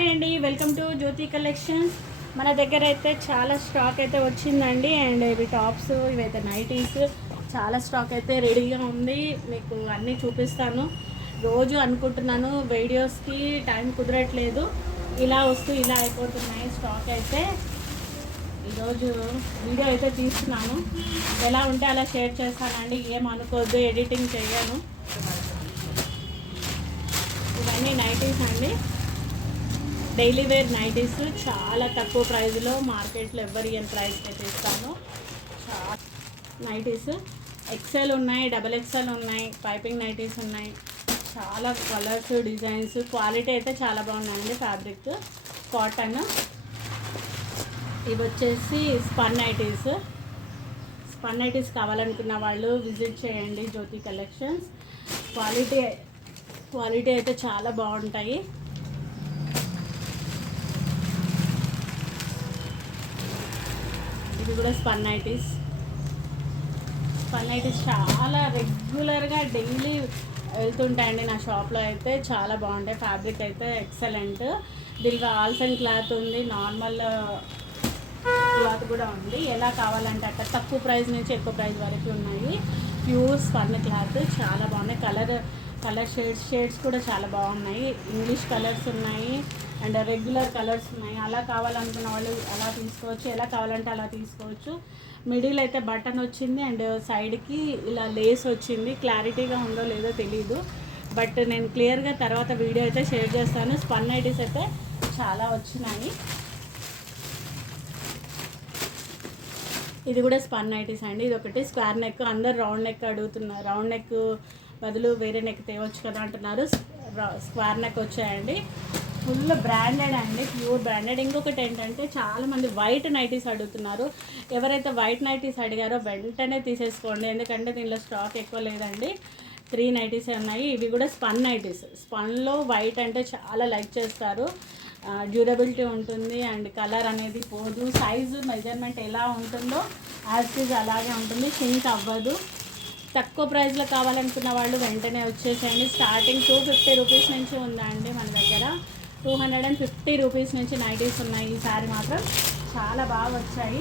Hi అండి, welcome to Jyothi collections. మన దగ్గర అయితే చాలా స్టాక్ అయితే వచ్చిందండి. అండ్ ఇవి టాప్స్, ఇవైతే నైటీస్, చాలా స్టాక్ అయితే రెడీగా ఉంది. మీకు అన్నీ చూపిస్తాను. రోజు అనుకుంటున్నాను వీడియోస్కి టైం కుదరట్లేదు, ఇలా వస్తూ ఇలా అయిపోతున్నాయి స్టాక్ అయితే. ఈరోజు వీడియో అయితే తీస్తున్నాను, ఎలా ఉంటే అలా షేర్ చేస్తానండి. ఏం అనుకోవద్దు, ఎడిటింగ్ చేయను. ఇవన్నీ నైటీస్ అండి, డైలీ వేర్ నైటీస్. చాలా తక్కువ ప్రైస్లో, మార్కెట్లో ఎవరు ఇయన్ ప్రైస్కి అయితే ఇస్తాను. చాలా నైటీస్ ఎక్సెల్ ఉన్నాయి, డబల్ ఎక్సెల్ ఉన్నాయి, పైపింగ్ నైటీస్ ఉన్నాయి. చాలా కలర్స్, డిజైన్స్, క్వాలిటీ అయితే చాలా బాగున్నాయండి. Fabric cotton. ఇవి వచ్చేసి స్పన్ నైటీస్. స్పన్ నైటీస్ కావాలనుకున్న వాళ్ళు విజిట్ చేయండి జ్యోతి కలెక్షన్స్. క్వాలిటీ అయితే చాలా బాగుంటాయి. ఇది కూడా స్పన్ నైటీస్. చాలా రెగ్యులర్గా డైలీ వెళ్తుంటాయండి నా షాప్లో అయితే. చాలా బాగుంటాయి. ఫ్యాబ్రిక్ అయితే ఎక్సలెంట్. దీనికి ఆల్సన్ క్లాత్ ఉంది, నార్మల్ క్లాత్ కూడా ఉంది. ఎలా కావాలంటే అక్కడ తక్కువ ప్రైస్ నుంచి ఎక్కువ ప్రైస్ వరకు ఉన్నాయి. ప్యూర్ స్పన్ క్లాత్ చాలా బాగున్నాయి. కలర్ షేడ్స్ కూడా చాలా బాగున్నాయి. ఇంగ్లీష్ కలర్స్ ఉన్నాయి అండ్ రెగ్యులర్ కలర్స్ ఉన్నాయి. అలా కావాలనుకున్న వాళ్ళు అలా తీసుకోవచ్చు, ఎలా కావాలంటే అలా తీసుకోవచ్చు. మిడిల్ అయితే బటన్ వచ్చింది అండ్ సైడ్కి ఇలా లేస్ వచ్చింది. క్లారిటీగా ఉందో లేదో తెలీదు, బట్ నేను క్లియర్గా తర్వాత వీడియో అయితే షేర్ చేస్తాను. స్పన్ నైటీస్ అయితే చాలా వచ్చినాయి. ఇది కూడా స్పన్ నైటీస్ అండి. ఇది ఒకటి స్క్వేర్ నెక్. అందరు రౌండ్ నెక్ అడుగుతున్నారు. రౌండ్ నెక్ బదులు వేరే నెక్ తేవచ్చు కదా అంటున్నారు. స్క్వేర్ నెక్ వచ్చాయండి. ఫుల్ బ్రాండెడ్ అండి, ప్యూర్ బ్రాండెడ్. ఇంకొకటి ఏంటంటే చాలామంది వైట్ నైటీస్ అడుగుతున్నారు. ఎవరైతే వైట్ నైటీస్ అడిగారో వెంటనే తీసేసుకోండి, ఎందుకంటే దీనిలో స్టాక్ ఎక్కువ లేదండి. 3 నైటీసే ఉన్నాయి. ఇవి కూడా స్పన్ నైటీస్. స్పన్లో వైట్ అంటే చాలా లైక్ చేస్తారు. డ్యూరబిలిటీ ఉంటుంది అండ్ కలర్ అనేది పోదు. సైజు మెజర్మెంట్ ఎలా ఉంటుందో యాజ్ ఇట్ ఈజ్ అలాగే ఉంటుంది, షింక్ అవ్వదు. తక్కువ ప్రైస్లో కావాలనుకున్న వాళ్ళు వెంటనే వచ్చేసేయండి. స్టార్టింగ్ 250 రూపీస్ నుంచి ఉందండి మన దగ్గర. 250 రూపీస్ నుంచి నైటీస్ ఉన్నాయి. ఈసారి మాత్రం చాలా బాగా వచ్చాయి.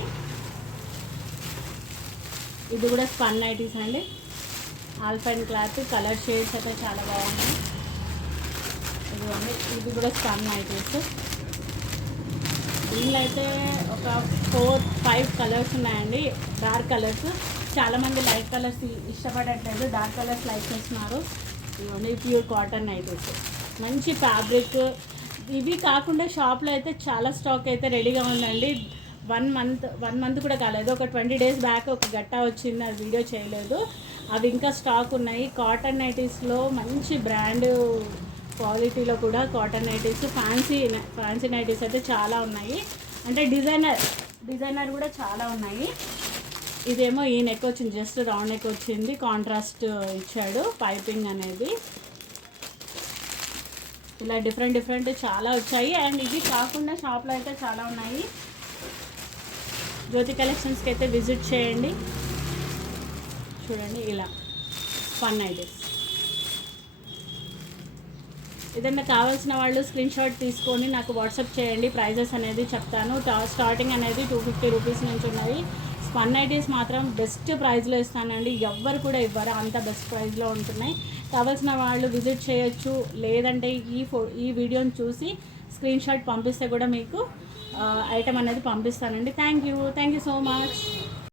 ఇది కూడా స్పన్ నైటీస్ అండి, ఆల్ఫైన్ క్లాత్. కలర్ షేడ్స్ అయితే చాలా బాగున్నాయి. ఇది కూడా స్పన్ నైటీస్. దీనిలో అయితే ఒక 4-5 కలర్స్ ఉన్నాయండి, డార్క్ కలర్స్. చాలామంది లైట్ కలర్స్ ఇష్టపడట్లేదు, డార్క్ కలర్స్ లైక్ చేస్తున్నారు. ఇవన్నీ ప్యూర్ కాటన్ నైటీస్, మంచి ఫ్యాబ్రిక్. ఇవి కాకుండా షాప్లో అయితే చాలా స్టాక్ అయితే రెడీగా ఉందండి. 1 మంత్ కూడా కాలేదు, ఒక 20 డేస్ బ్యాక్ ఒక గట్టా వచ్చింది, అది వీడియో చేయలేదు. అవి ఇంకా స్టాక్ ఉన్నాయి. కాటన్ నైటీస్లో మంచి బ్రాండ్ క్వాలిటీలో కూడా కాటన్ నైటీస్, ఫ్యాన్సీ నైటీస్ అయితే చాలా ఉన్నాయి. అంటే డిజైనర్ కూడా చాలా ఉన్నాయి. ఇదేమో ఈ నెక్ వచ్చింది, జస్ట్ రౌండ్ నెక్ వచ్చింది, కాంట్రాస్ట్ ఇచ్చాడు పైపింగ్ అనేది. ఇలా డిఫరెంట్ చాలా వచ్చాయి. అండ్ ఇవి కాకుండా షాప్లో అయితే చాలా ఉన్నాయి. జ్యోతి కలెక్షన్స్కి అయితే విజిట్ చేయండి. చూడండి, ఇలా స్పన్ నైటీస్. ఏదైనా కావాల్సిన వాళ్ళు స్క్రీన్ షాట్ తీసుకొని నాకు వాట్సాప్ చేయండి. ప్రైజెస్ అనేది చెప్తాను. స్టార్టింగ్ అనేది 250 రూపీస్ నుంచి ఉన్నాయి. స్పన్ నైటీస్ మాత్రం బెస్ట్ ప్రైస్లో ఇస్తానండి, ఎవ్వరు కూడా ఇవ్వరు, అంత బెస్ట్ ప్రైస్లో ఉంటున్నాయి. కావాల్సిన వాళ్ళు విజిట్ చేయొచ్చు, లేదంటే ఈ వీడియోని చూసి స్క్రీన్ షాట్ పంపిస్తే కూడా మీకు ఐటమ్ అనేది పంపిస్తానండి. Thank you so much.